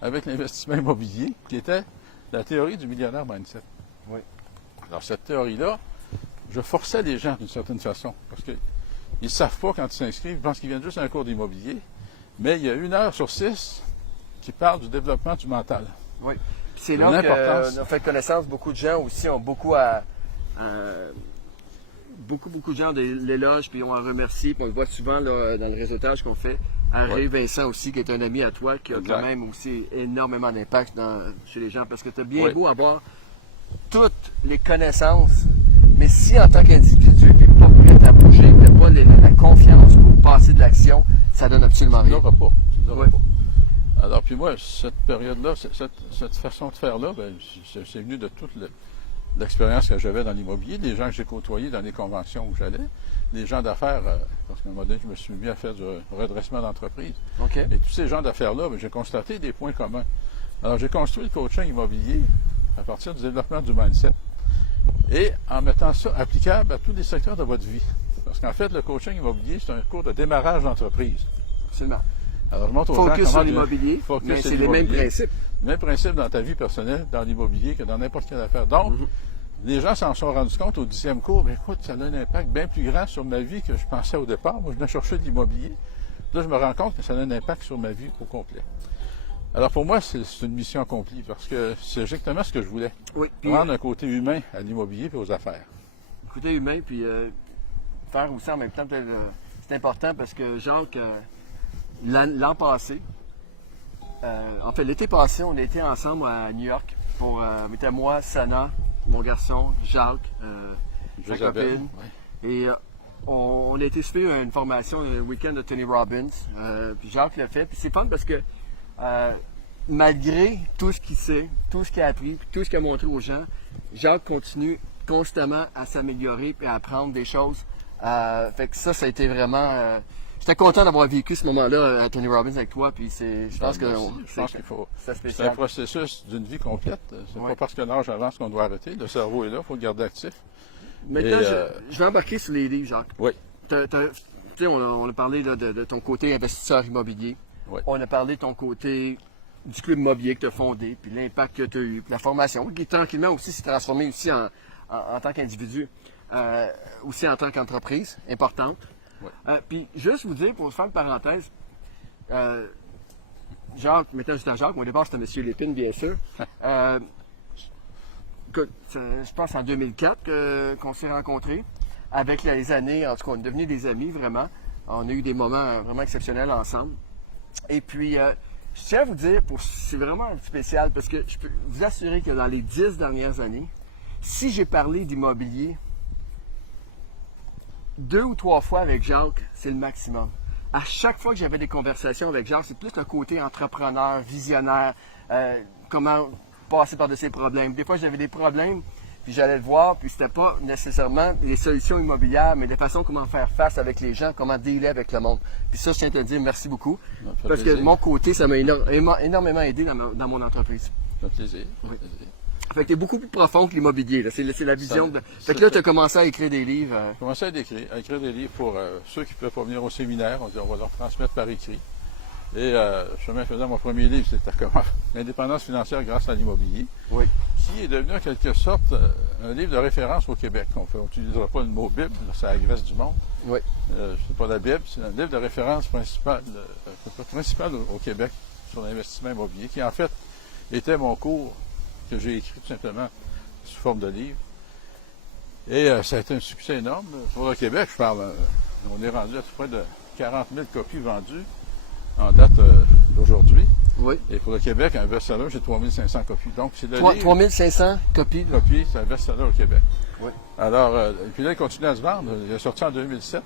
avec l'investissement immobilier, qui était la théorie du millionnaire mindset. Oui. Alors, cette théorie-là, je forçais les gens d'une certaine façon, parce qu'ils ne savent pas quand ils s'inscrivent, ils pensent qu'ils viennent juste à un cours d'immobilier, mais il y a 1 heure sur 6 qui parle du développement du mental. Oui. Puis c'est là qu'on a fait connaissance. Beaucoup de gens aussi ont beaucoup beaucoup de gens de l'éloge, puis on en remercie, puis on le voit souvent là, dans le réseautage qu'on fait. Ray Vincent aussi, qui est un ami à toi, qui a quand même aussi énormément d'impact chez les gens, parce que tu as bien beau avoir toutes les connaissances, mais si en tant qu'individu, tu n'es pas prêt à bouger, tu n'as pas la confiance pour passer de l'action, ça donne absolument rien. Tu ne l'auras pas. Alors, puis moi, cette période-là, cette façon de faire-là, ben, c'est venu de toute l'expérience que j'avais dans l'immobilier, des gens que j'ai côtoyés dans les conventions où j'allais, des gens d'affaires, parce qu'à un moment donné, je me suis mis à faire du redressement d'entreprise. Okay. Et tous ces gens d'affaires-là, ben, j'ai constaté des points communs. Alors, j'ai construit le coaching immobilier à partir du développement du mindset et en mettant ça applicable à tous les secteurs de votre vie. Parce qu'en fait, le coaching immobilier, c'est un cours de démarrage d'entreprise. Absolument. Alors, je montre aux gens comment sur l'immobilier, mais c'est les mêmes principes. Les mêmes principes dans ta vie personnelle, dans l'immobilier, que dans n'importe quelle affaire. Donc, les gens s'en sont rendus compte au 10e cours, mais écoute, ça a un impact bien plus grand sur ma vie que je pensais au départ. Moi, je venais chercher de l'immobilier. Là, je me rends compte que ça a un impact sur ma vie au complet. Alors, pour moi, c'est une mission accomplie, parce que c'est exactement ce que je voulais. Oui. Rendre un côté humain à l'immobilier et aux affaires. Côté humain, puis faire aussi en même temps, c'est important parce que, Jacques, l'an passé, en fait, l'été passé, on était ensemble à New York pour, c'était moi, Sana, mon garçon, Jacques, sa copine. Oui. Et on a été suivre une formation le week-end de Tony Robbins. Puis Jacques l'a fait. Puis c'est fun parce que malgré tout ce qu'il sait, tout ce qu'il a appris, tout ce qu'il a montré aux gens, Jacques continue constamment à s'améliorer et à apprendre des choses. Fait que ça a été vraiment... j'étais content d'avoir vécu ce moment-là à Tony Robbins avec toi, puis je pense que qu'il faut. C'est C'est spécial. un processus d'une vie complète. C'est Ouais. pas parce que l'âge avance qu'on doit arrêter. Le cerveau est là, il faut le garder actif. Maintenant, Et, je vais embarquer sur les livres, Jacques. Oui. Tu sais, on a parlé là, de ton côté investisseur immobilier. Oui. On a parlé de ton côté du club immobilier que tu as fondé, puis l'impact que tu as eu, puis la formation, qui tranquillement aussi s'est transformée aussi en tant qu'individu, aussi en tant qu'entreprise importante. Oui. Puis juste vous dire, pour faire une parenthèse, Jacques, mettons juste à Jacques, au départ c'était M. Lépine, bien sûr. Écoute, je pense en 2004 qu'on s'est rencontrés. Avec les années, en tout cas, on est devenus des amis vraiment. On a eu des moments vraiment exceptionnels ensemble. Et puis, je tiens à vous dire, c'est vraiment spécial parce que je peux vous assurer que dans les 10 dernières années, si j'ai parlé d'immobilier 2 ou 3 fois avec Jacques, c'est le maximum. À chaque fois que j'avais des conversations avec Jacques, c'est plus le côté entrepreneur, visionnaire, comment passer par-dessus ces problèmes. Des fois, j'avais des problèmes, puis j'allais le voir, puis c'était pas nécessairement les solutions immobilières, mais des façons comment faire face avec les gens, comment dealer avec le monde. Puis ça, je tiens à te dire merci beaucoup, Ça fait parce que plaisir. de mon côté, ça m'a énormément aidé dans mon entreprise. Ça fait plaisir. Oui. Fait que t'es beaucoup plus profond que l'immobilier, là. C'est la vision Ça- de... c'est Fait que là, ça. tu as commencé à écrire des livres. J'ai commencé à écrire des livres pour ceux qui ne pouvaient pas venir au séminaire. On dit on va leur transmettre par écrit. Et chemin faisant, mon premier livre, c'était comment l'indépendance financière grâce à l'immobilier, Oui. qui est devenu en quelque sorte un livre de référence au Québec. On n'utilisera pas le mot Bible, c'est la Grèce du monde. Oui. C'est pas la Bible, c'est un livre de référence principal au Québec sur l'investissement immobilier, qui en fait était mon cours que j'ai écrit tout simplement sous forme de livre. Et ça a été un succès énorme. Pour le Québec, je parle, on est rendu à tout près de 40 000 copies vendues en date d'aujourd'hui. Oui. Et pour le Québec, un best-seller, j'ai 3500 copies. Donc, c'est le livre 3500 copies. là. copies, c'est un best-seller au Québec. Oui. Alors, et puis là, il continue à se vendre. Il est sorti en 2007.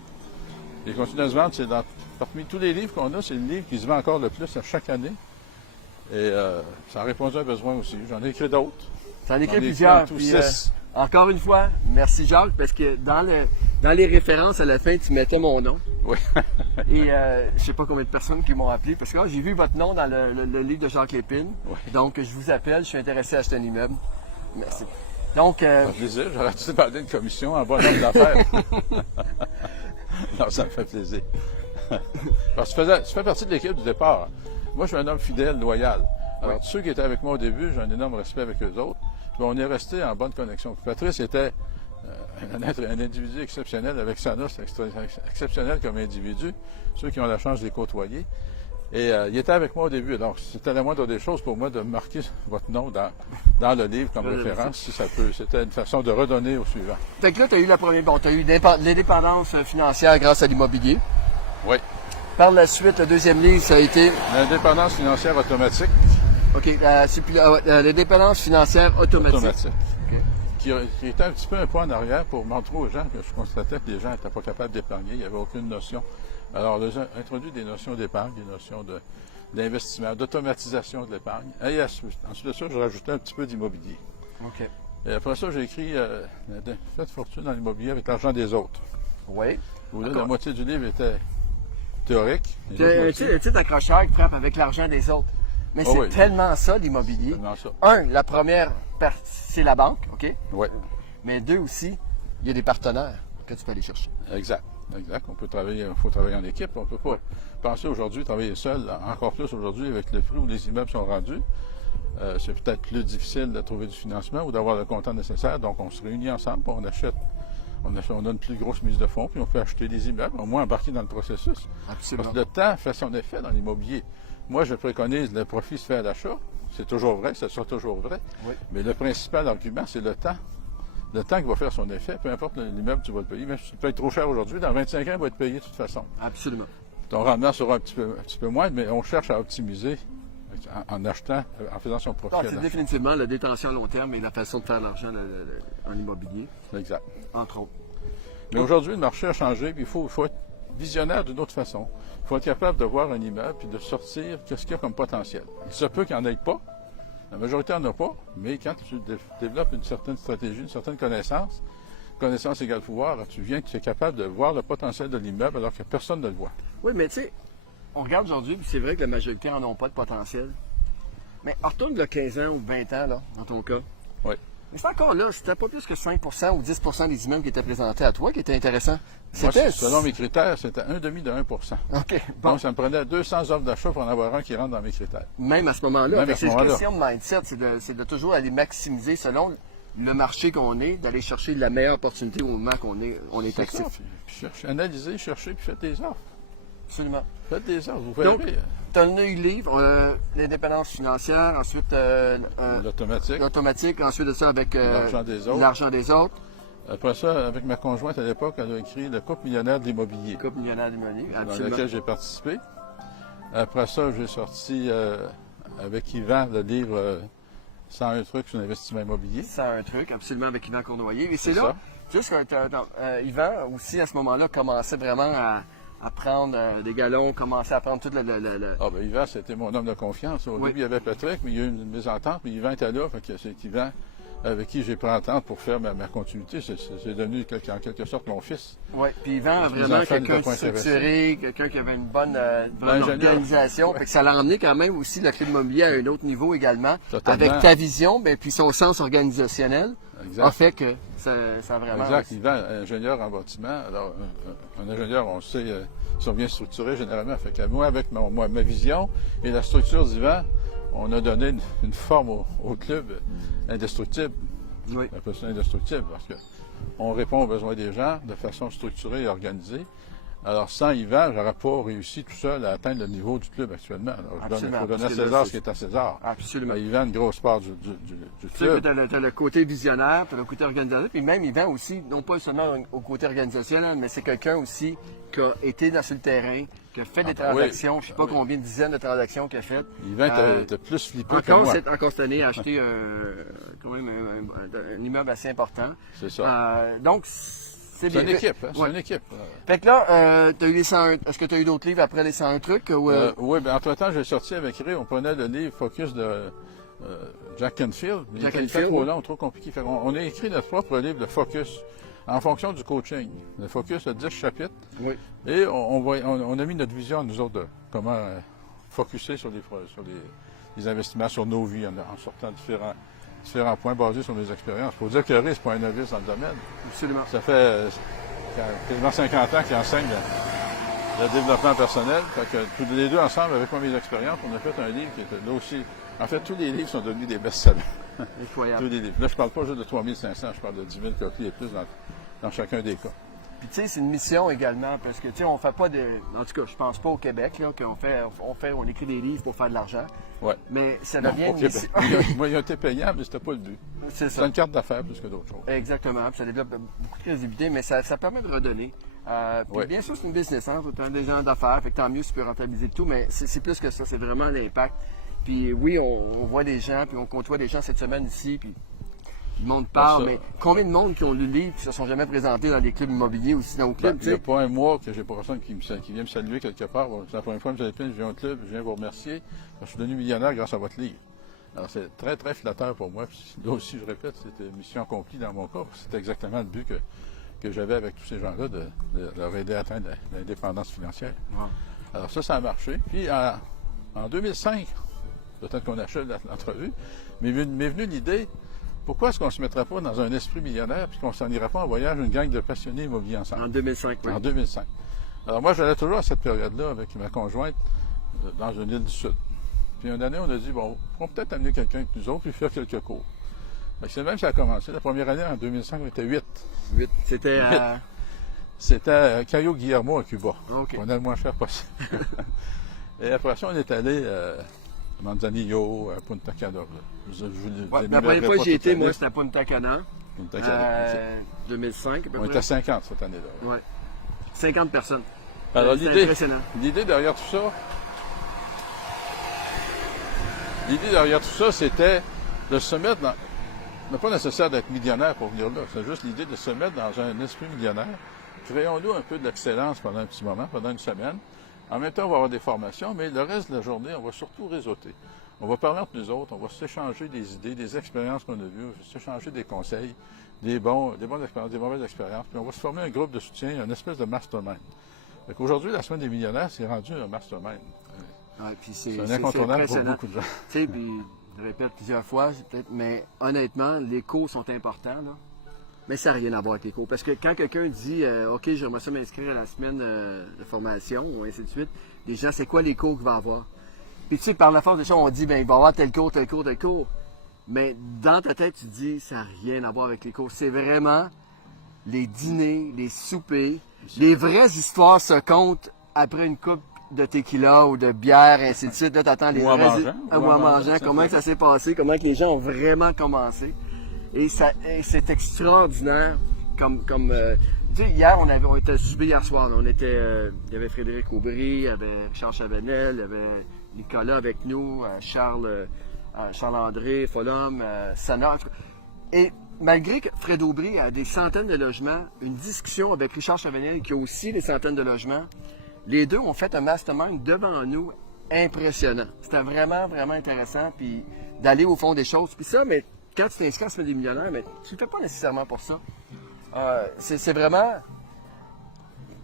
Il continue à se vendre. Parmi tous les livres qu'on a, c'est le livre qui se vend encore le plus à chaque année. Et ça a répondu à un besoin aussi. J'en ai écrit d'autres. T'en écris J'en ai plusieurs. écrit en tout Puis, 6. encore une fois, merci Jacques, parce que dans les références à la fin, tu mettais mon nom. Oui. Et je sais pas combien de personnes qui m'ont appelé, parce que là, j'ai vu votre nom dans le livre de Jacques Lépine. Oui. Donc, je vous appelle, je suis intéressé à acheter un immeuble. Merci. Donc, Ça fait plaisir. J'aurais dû demander une commission en bon homme d'affaires. Non, ça me fait plaisir. Parce que tu fais partie de l'équipe du départ. Moi, je suis un homme fidèle, loyal. Alors, Oui. tous ceux qui étaient avec moi au début, j'ai un énorme respect avec eux autres. Puis on est resté en bonne connexion. Patrice était un individu exceptionnel avec Sana, c'est exceptionnel comme individu, ceux qui ont la chance de les côtoyer. Et il était avec moi au début, donc c'était la moindre des choses pour moi de marquer votre nom dans le livre comme référence, si ça peut. C'était une façon de redonner au suivant. fait que là, tu as eu la première. Bon, tu as eu l'indépendance financière grâce à l'immobilier. Oui. Par la suite, le deuxième livre, ça a été. L'indépendance financière automatique. OK, l'indépendance financière automatique. OK. Qui était un petit peu un point en arrière pour montrer aux gens que je constatais que les gens n'étaient pas capables d'épargner, il n'y avait aucune notion. Alors, on a introduit des notions d'épargne, des notions d'investissement, d'automatisation de l'épargne. Et ensuite de ça, je rajoutais un petit peu d'immobilier. OK. Et après ça, j'ai écrit Faites fortune dans l'immobilier avec l'argent des autres. Oui. Où là, D'accord. la moitié du livre était théorique. et Tu l'autre sais, moitié, le petit accrocheur qui frappe avec l'argent des autres. Mais Ah c'est oui. tellement ça, l'immobilier. tellement ça. La première partie, c'est la banque, OK? Oui, Mais deux aussi, il y a des partenaires que tu peux aller chercher. exact. Exact. On peut travailler, il faut travailler en équipe. On ne peut pas penser aujourd'hui travailler seul, encore plus aujourd'hui avec le prix où les immeubles sont rendus. C'est peut-être plus difficile de trouver du financement ou d'avoir le comptant nécessaire. Donc, on se réunit ensemble, on achète, on a une plus grosse mise de fonds, puis on peut acheter des immeubles, au moins embarquer dans le processus. Absolument. Parce que le temps fait son effet dans l'immobilier. Moi, je préconise le profit se fait à l'achat. C'est toujours vrai, ça sera toujours vrai. Oui. Mais le principal argument, c'est le temps. Le temps qui va faire son effet, peu importe l'immeuble que tu vas le payer, même si tu payes trop cher aujourd'hui, dans 25 ans, il va être payé de toute façon. Absolument. Ton rendement sera un petit peu moins, mais on cherche à optimiser en achetant, en faisant son profit. Non, à c'est l'achat. définitivement la détention à long terme et la façon de faire l'argent en immobilier, Exact. entre autres. Mais aujourd'hui, le marché a changé, puis il faut être visionnaire d'une autre façon. Il faut être capable de voir un immeuble puis de sortir qu'est-ce qu'il y a comme potentiel. Il se peut qu'il n'y en ait pas. La majorité n'en a pas, mais quand tu développes une certaine stratégie, une certaine connaissance égale pouvoir, tu es capable de voir le potentiel de l'immeuble alors que personne ne le voit. Oui, mais tu sais, on regarde aujourd'hui, puis c'est vrai que la majorité n'en ont pas de potentiel. Mais on retourne de 15 ans ou 20 ans, là, dans ton cas. Oui. Mais c'est encore là, c'était pas plus que 5 ou 10 des immeubles qui étaient présentés à toi qui étaient intéressants. Moi, selon mes critères, c'était un demi de 1 OK. Bon. Donc, ça me prenait 200 offres d'achat pour en avoir un qui rentre dans mes critères. Même à ce moment-là. Même à ce C'est une moment-là. question de mindset, c'est de toujours aller maximiser selon le marché qu'on est, d'aller chercher la meilleure opportunité au moment qu'on est C'est actif. ça. Puis analysez, cherchez, puis faites des offres. Absolument. Faites des offres, vous Donc, verrez. tu as un œil livre, l'indépendance financière, ensuite L'automatique. l'automatique, ensuite de ça avec L'argent des autres. autres. Après ça, avec ma conjointe à l'époque, elle a écrit Le couple millionnaire de l'immobilier, Coupe millionnaire d'immobilier, dans absolument. lequel j'ai participé. Après ça, j'ai sorti avec Yvan le livre 101 trucs sur l'investissement immobilier. C'est un truc, absolument, avec Yvan Cournoyer. Et c'est C'est là, ça. juste que Yvan aussi, à ce moment-là, commençait vraiment à prendre des galons, commençait à prendre toute le... Ah ben Yvan, c'était mon homme de confiance. Au Oui. début, il y avait Patrick, mais il y a eu une mésentente, mais Yvan était là, fait que c'est Yvan avec qui j'ai pris entente pour faire ma continuité. C'est devenu en quelque sorte mon fils. Oui, puis Yvan, Parce que les vraiment enfants quelqu'un ne de doivent pas structuré, quelqu'un qui avait une bonne Ingénieur. organisation. Ouais. Fait que ça l'a emmené quand même aussi le club immobilier à un autre niveau également. Totalement. Avec ta vision, ben, puis son sens organisationnel Exact. a fait que ça a vraiment... Exact. Yvan, ingénieur en bâtiment. Alors, un ingénieur, on le sait, ils sont bien structurés généralement. Fait que moi, avec ma vision et la structure d'Yvan, on a donné une forme au club indestructible. Oui. On appelle ça indestructible parce qu'on répond aux besoins des gens de façon structurée et organisée. Alors, sans Yvan, je n'aurais pas réussi tout seul à atteindre le niveau du club actuellement. Alors, il Absolument, faut donner à parce que là, César c'est- ce qui est à César. Absolument. Yvan, une grosse part du Tu sais que club. tu as le côté visionnaire, tu as le côté organisateur, puis même Yvan aussi, non pas seulement au côté organisationnel, mais c'est quelqu'un aussi qui a été sur le terrain, qui a fait des oui. transactions, je ne sais pas Oui. combien de dizaines de transactions qu'il a faites. Yvan était plus flippé que Encore moi. cette année, a acheté quand même un immeuble assez important. C'est ça. Donc, c'est C'est bien une fait. équipe. Hein? C'est Ouais. une équipe. Fait que là, t'as eu les 101. Est-ce que tu as eu d'autres livres après les 101 trucs? Ou, Oui, bien, entre-temps, j'ai sorti avec Ray, on prenait le livre Focus de Jack Canfield. Mais Jack il était Canfield, trop oui. long, trop compliqué. Fait qu'on- on a écrit notre propre livre de Focus en fonction du coaching. Le Focus a 10 chapitres. Oui. Et on a mis notre vision, nous autres, de comment focuser sur les investissements, sur nos vies, en sortant différents points basés sur nos expériences. Il faut dire que Ray, c'est pas un novice dans le domaine. Absolument. Ça fait quasiment 50 ans qu'il enseigne le développement personnel. Fait que tous les deux ensemble, avec moi mes expériences, on a fait un livre qui était là aussi. En fait, tous les livres sont devenus des best-sellers. Incroyable. Tous les livres. Là, je parle pas juste de 3500, je parle de 10 000 copies et plus dans chacun des cas. Puis tu sais, c'est une mission également, parce que tu sais, on fait pas de. En tout cas, je pense pas au Québec, là, on écrit des livres pour faire de l'argent. Ouais. Mais ça Non, devient au une Québec. mission. Moi, il a été payant, mais c'était pas le but. C'est C'est ça. une carte d'affaires plus que d'autres choses. Exactement. Puis ça développe beaucoup de crédibilité, mais ça permet de redonner. Puis Ouais. bien sûr, c'est une business, hein. Tu as des gens d'affaires, fait que tant mieux si tu peux rentabiliser tout, mais c'est plus que ça, c'est vraiment l'impact. Puis oui, on voit des gens, puis on côtoie des gens cette semaine ici, puis le monde parle, Ça. mais combien de monde qui ont lu le livre et qui se sont jamais présentés dans les clubs immobiliers ou aussi dans le Ben, club, il tu n'y a sais? pas un mois que j'ai pas personne qui vient me saluer quelque part. Bon, c'est la première fois que vous avez plein, je viens au club, je viens vous remercier. Je suis devenu millionnaire grâce à votre livre. Alors, c'est très, très flatteur pour moi. Puis, là aussi, je répète, c'était mission accomplie dans mon cas. C'était exactement le but que j'avais avec tous ces gens-là, de leur aider à atteindre l'indépendance financière. Wow. Alors, ça a marché. Puis, en 2005, peut-être qu'on achète l'entrevue, mais m'est venue l'idée, pourquoi est-ce qu'on ne se mettrait pas dans un esprit millionnaire puis qu'on s'en irait pas en voyage, une gang de passionnés immobiliers ensemble? En 2005, oui. En 2005. Alors moi, j'allais toujours à cette période-là avec ma conjointe dans une île du Sud. Puis une année, on a dit, bon, on peut peut-être amener quelqu'un avec nous autres puis faire quelques cours. Fait que c'est même ça a commencé. La première année, en 2005, on était 8. 8. C'était à... C'était à Cayo Guillermo à Cuba. OK. On a le moins cher possible. Et après ça, on est allé à Manzanillo, à Punta Cana. Ouais, la première fois que j'y étais, moi, c'était à Punta Cana, Punta Cana. 2005 à peu On était près. à 50 cette année-là. Ouais. 50 personnes. Alors C'était l'idée impressionnant. l'idée derrière tout ça, c'était de se mettre dans... n'est pas nécessaire d'être millionnaire pour venir là. C'est juste l'idée de se mettre dans un esprit millionnaire créons-nous un peu de l'excellence pendant un petit moment, pendant une semaine. En même temps, on va avoir des formations, mais le reste de la journée, on va surtout réseauter. On va parler entre nous autres, on va s'échanger des idées, des expériences qu'on a vues, on va s'échanger des conseils, des bonnes expériences, des mauvaises expériences, puis on va se former un groupe de soutien, une espèce de mastermind. Aujourd'hui, la Semaine des millionnaires, c'est rendu un mastermind. Ouais, puis C'est un incontournable pour beaucoup de gens. Tu sais, puis je le répète plusieurs fois, peut-être, mais honnêtement, les cours sont importants, là. Mais ça n'a rien à voir avec les cours. Parce que quand quelqu'un dit OK, j'aimerais ça m'inscrire à la semaine de formation, ou ainsi de suite, les gens, c'est quoi les cours qu'il va avoir? Puis tu sais, par la force des choses, on dit, ben il va y avoir tel cours, tel cours, tel cours. Mais dans ta tête, tu te dis, ça n'a rien à voir avec les cours. C'est vraiment les dîners, les soupers. Les vraies histoires se comptent après une coupe de tequila ou de bière, ainsi de suite. Là, t'attends les Ou en vrais... mangeant. Ou en mangeant. Comment que ça s'est passé, comment que les gens ont vraiment commencé. Et c'est extraordinaire comme tu sais, hier, on était souper hier soir. Là. Il y avait Frédéric Aubry, il y avait Richard Chavanel, il y avait Nicolas avec nous, Charles-André, Follum, Sana. Et malgré que Fred Aubry a des centaines de logements, une discussion avec Richard Chavanel qui a aussi des centaines de logements, les deux ont fait un mastermind devant nous impressionnant. C'était vraiment, vraiment intéressant, puis d'aller au fond des choses. Puis ça, mais quand tu t'inscris à Semaine des millionnaires, mais tu ne le fais pas nécessairement pour ça. C'est vraiment...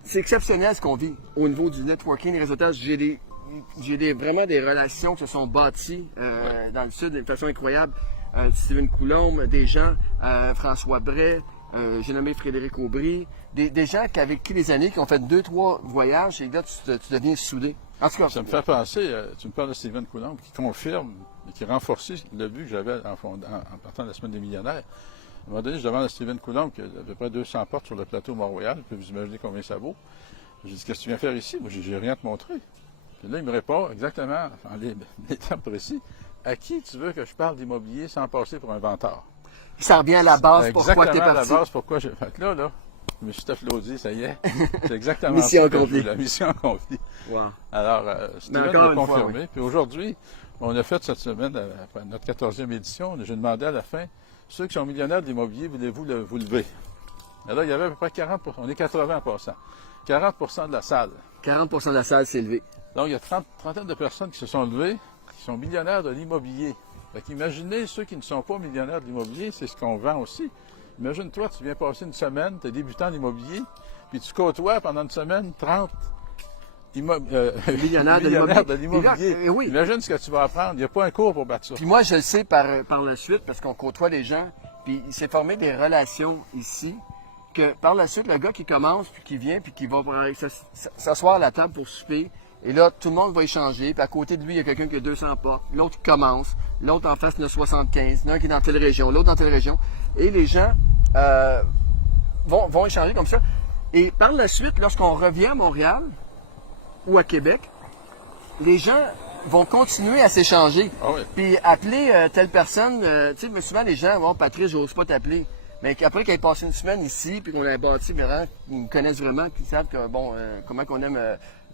C'est exceptionnel ce qu'on vit au niveau du networking, des réseautage. J'ai vraiment des relations qui se sont bâties dans le Sud d'une façon incroyable. Steven Coulombe, des gens, François Bray, j'ai nommé Frédéric Aubry, des gens avec qui les années, qui ont fait 2-3 voyages, et là, tu deviens soudé. En tout cas, ça me fait penser, tu me parles de Steven Coulombe, qui confirme et qui renforce le but que j'avais en partant de la Semaine des millionnaires. À un moment donné, je demande à Steven Coulombe, qui a à peu près 200 portes sur le plateau Mont-Royal, vous pouvez vous imaginer combien ça vaut. J'ai dit, qu'est-ce que tu viens faire ici? Moi, j'ai rien à te montrer. Puis là, il me répond exactement, en les termes précis, à qui tu veux que je parle d'immobilier sans passer pour un vantard? Ça revient à la base pourquoi tu es exactement parti. à la base pourquoi j'ai fait là, je me suis applaudi, ça y est. C'est exactement Mission ça que accomplie. la mission accomplie. Wow. Alors, Steven encore l'a une fois, confirmé. oui. Puis aujourd'hui, on a fait cette semaine, après notre 14e édition, j'ai demandé à la fin, ceux qui sont millionnaires de l'immobilier, voulez-vous vous lever? Alors, il y avait à peu près 40 on est 80 en passant. 40 de la salle. 40 de la salle s'est élevée. Donc, il y a trentaine de personnes qui se sont levées, qui sont millionnaires de l'immobilier. Fait qu'imaginez ceux qui ne sont pas millionnaires de l'immobilier, c'est ce qu'on vend aussi. Imagine-toi, tu viens passer une semaine, tu es débutant en immobilier, puis tu côtoies pendant une semaine 30 millionnaires de l'immobilier. Oui. Imagine ce que tu vas apprendre. Il n'y a pas un cours pour battre ça. Puis moi, je le sais par la suite, parce qu'on côtoie les gens, puis il s'est formé des relations ici, que par la suite, le gars qui commence, puis qui vient, puis qui va s'asseoir à la table pour souper, et là, tout le monde va échanger, puis à côté de lui, il y a quelqu'un qui a 200 portes, l'autre qui commence, l'autre en face, il y en a 75, l'un qui est dans telle région, l'autre dans telle région, et les gens vont échanger comme ça. Et par la suite, lorsqu'on revient à Montréal ou à Québec, les gens vont continuer à s'échanger. Ah oui. Puis appeler telle personne, tu sais, mais souvent les gens, bon, Patrice, j'ose pas t'appeler. Mais après qu'il ait passé une semaine ici, puis qu'on ait bâti vraiment, qu'ils nous connaissent vraiment, qu'ils savent que, bon, comment qu'on aime,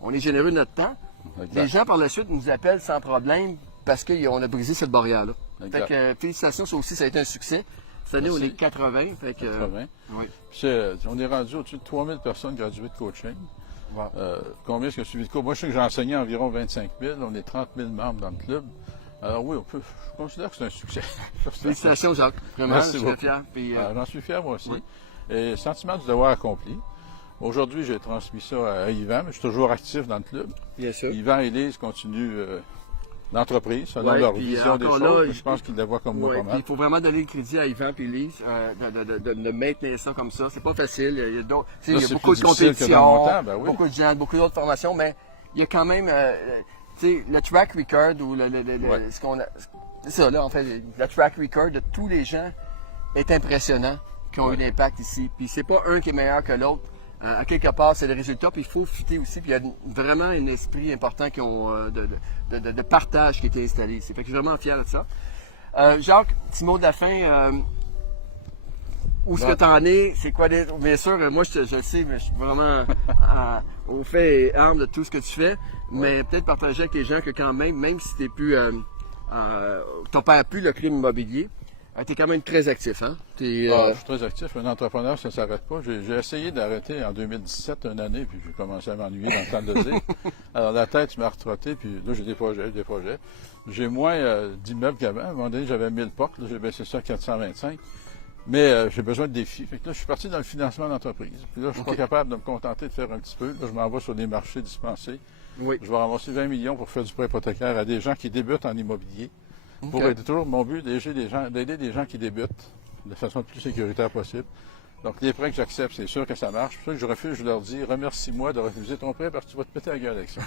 on est généreux de notre temps. Exact. Les gens, par la suite, nous appellent sans problème parce qu'on a brisé cette barrière-là. Exact. Fait que, félicitations, ça aussi, ça a été un succès. Cette année, on Merci. est 80. Fait que, 80. oui. Puis on est rendu au-dessus de 3000 personnes graduées de coaching. Wow. Combien est-ce que suivi de cours? Moi, je sais que j'ai enseigné environ 25 000. On est 30 000 membres dans le club. Alors oui, je considère que c'est un succès. Félicitations, Jacques. Vraiment, Merci je suis beaucoup. très fier. Puis, J'en suis fier, moi aussi. Oui. Et sentiment du devoir accompli. Aujourd'hui, j'ai transmis ça à Yvan, mais je suis toujours actif dans le club. bien sûr. Yvan et Lise continuent l'entreprise selon Ouais, leur puis vision des encore choses. là, Mais je pense qu'ils la voient comme moi Ouais, pas puis mal. il faut vraiment donner le crédit à Yvan et Lise de maintenir ça comme ça. C'est pas facile. Il y a, d'autres- tu sais, Là, il y a c'est beaucoup plus de difficile que dans mon compétitions, temps, ben oui. beaucoup de gens, beaucoup d'autres formations, mais il y a quand même tu sais, le track record ou Ouais. ce qu'on a. C'est ça, là, en fait, le track record de tous les gens est impressionnant qui ont eu l'impact ici. Puis c'est pas un qui est meilleur que l'autre. À quelque part, c'est le résultat, puis il faut fitter aussi. Puis il y a vraiment un esprit important qui ont, de partage qui a été installé ici. Fait que je suis vraiment fier de ça. Jacques, petit mot de la fin. Où est-ce que tu en es? C'est quoi des... Bien sûr, moi je le sais, mais je suis vraiment au fait et arme de tout ce que tu fais. Mais peut-être partager avec les gens que quand même si t'es plus t'opères plus le crime immobilier, Tu es quand même très actif, hein? Je suis très actif. Un entrepreneur, ça ne s'arrête pas. J'ai essayé d'arrêter en 2017, une année, puis j'ai commencé à m'ennuyer dans le temps de le dire. Alors, la tête m'a retrotté, puis là, j'ai des projets. J'ai moins d'immeubles qu'avant. À un moment donné, j'avais 1000 portes. Là, j'ai baissé ça à 425. Mais j'ai besoin de défis. Fait que là, je suis parti dans le financement d'entreprise. Puis là, je suis pas capable de me contenter de faire un petit peu. Là, je m'en vais sur des marchés dispensés. Oui. Je vais ramasser 20 millions pour faire du prêt hypothécaire à des gens qui débutent en immobilier. Pour aider toujours mon but, d'aider des gens qui débutent de façon le plus sécuritaire possible. Donc, les prêts que j'accepte, c'est sûr que ça marche. Pour ça que je refuse, je leur dis, remercie-moi de refuser ton prêt parce que tu vas te péter la gueule avec ça.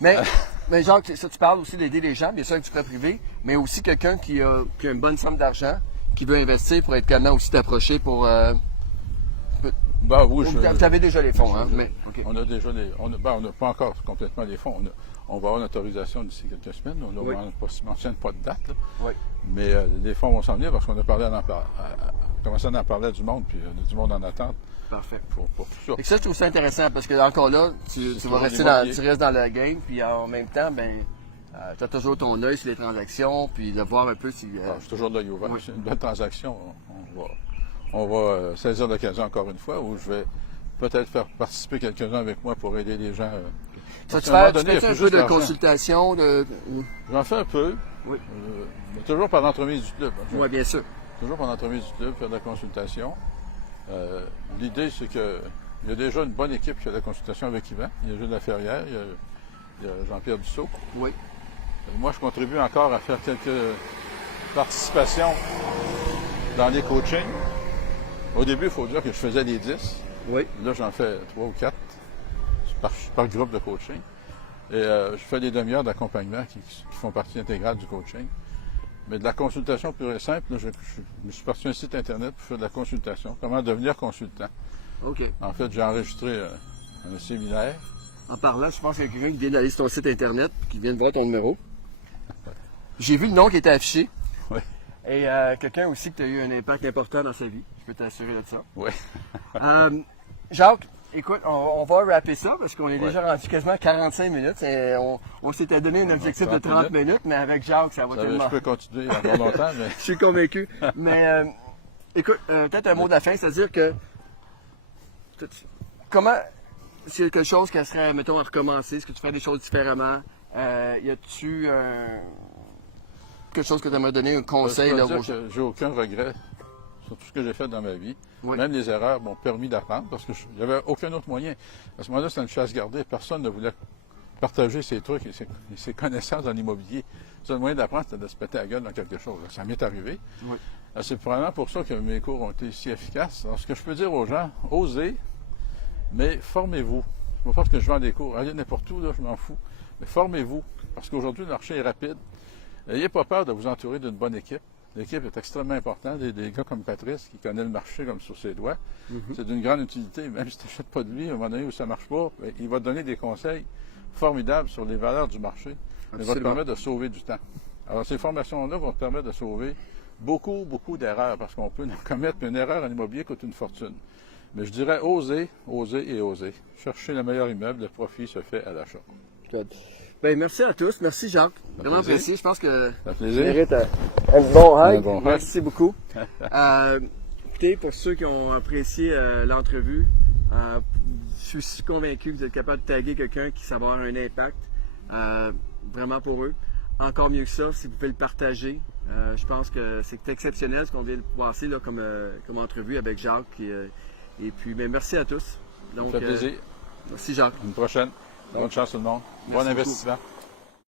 mais Jacques, ça, tu parles aussi d'aider les gens, bien sûr, avec du prêt privé, mais aussi quelqu'un qui a une bonne somme d'argent, qui veut investir pour être capable aussi t'approcher pour. Oui, vous avez déjà les fonds, hein? Mais, okay. On a déjà on n'a pas encore complètement les fonds. On va avoir une autorisation d'ici quelques semaines. On ne mentionne pas de date. Là. Oui. Mais les fonds vont s'en venir parce qu'on a commencé à en parler à du monde, puis il y a du monde en attente. Parfait. Pour tout ça. Et ça, je trouve ça intéressant parce que encore là, tu restes dans le game, puis en même temps, tu as toujours ton œil sur les transactions, puis de voir un peu si. Je suis toujours l'œil ouvert. Oui. C'est une belle transaction. On va saisir l'occasion encore une fois où je vais peut-être faire participer quelques-uns avec moi pour aider les gens. Tu fais un peu de consultation? J'en fais un peu. Oui. Mais toujours par l'entremise du club. Oui, bien sûr. Toujours par l'entremise du club, faire de la consultation. L'idée, c'est qu'il y a déjà une bonne équipe qui fait de la consultation avec Yvan. Il y a Gilles Laferrière, il y a Jean-Pierre Dussault. Oui. Moi, je contribue encore à faire quelques participations dans les coachings. Au début, il faut dire que je faisais les 10. Oui. Là, j'en fais 3 ou 4 par groupe de coaching. Et je fais des demi-heures d'accompagnement qui font partie intégrale du coaching. Mais de la consultation pure et simple, là, je me suis parti sur un site Internet pour faire de la consultation. Comment devenir consultant. OK. En fait, j'ai enregistré un séminaire. En parlant, je pense qu'il y a quelqu'un qui vient d'aller sur ton site Internet et qui vient de voir ton numéro. J'ai vu le nom qui était affiché. Oui. Et quelqu'un aussi qui a eu un impact important dans sa vie. Je peux t'assurer de ça. Oui. Jacques, écoute, on va rapper ça parce qu'on est déjà rendu quasiment 45 minutes. On s'était donné un objectif de 30 minutes, mais avec Jacques, ça va tellement. Je peux continuer encore longtemps, mais. Je suis convaincu. Mais écoute, peut-être un mot de la fin, c'est-à-dire que. Comment. S'il y a quelque chose qui serait, mettons, à recommencer, est-ce que tu ferais des choses différemment? Y a-tu quelque chose que tu aimerais donner, un conseil? J'ai aucun regret sur tout ce que j'ai fait dans ma vie. Oui. Même les erreurs m'ont permis d'apprendre parce que j'avais aucun autre moyen. À ce moment-là, c'était une chasse gardée. Personne ne voulait partager ses trucs et ses connaissances en immobilier. Le seul moyen d'apprendre, c'était de se péter la gueule dans quelque chose. Ça m'est arrivé. Oui. C'est probablement pour ça que mes cours ont été si efficaces. Alors, ce que je peux dire aux gens, osez, mais formez-vous. C'est pas parce que je vends des cours. Allez n'importe où, là, je m'en fous. Mais formez-vous. Parce qu'aujourd'hui, le marché est rapide. N'ayez pas peur de vous entourer d'une bonne équipe. L'équipe est extrêmement importante. Des gars comme Patrice, qui connaît le marché comme sur ses doigts, c'est d'une grande utilité. Même si tu n'achètes pas de lui, à un moment donné où ça ne marche pas, il va te donner des conseils formidables sur les valeurs du marché. Il va te permettre de sauver du temps. Alors, ces formations-là vont te permettre de sauver beaucoup, beaucoup d'erreurs, parce qu'on peut commettre une erreur en immobilier coûte une fortune. Mais je dirais oser, oser et oser. Chercher le meilleur immeuble, le profit se fait à l'achat. Ben, merci à tous. Merci, Jacques. Vraiment apprécié. Je pense que tu mérites un bon hike. Merci beaucoup. Écoutez, pour ceux qui ont apprécié l'entrevue, je suis convaincu que vous êtes capable de taguer quelqu'un qui va avoir un impact vraiment pour eux. Encore mieux que ça, si vous pouvez le partager. Je pense que c'est exceptionnel ce qu'on vient de passer là, comme entrevue avec Jacques. Et puis, ben, merci à tous. Donc, ça fait plaisir. Merci, Jacques. Une prochaine. Bonne chance tout le monde. Bon investissement.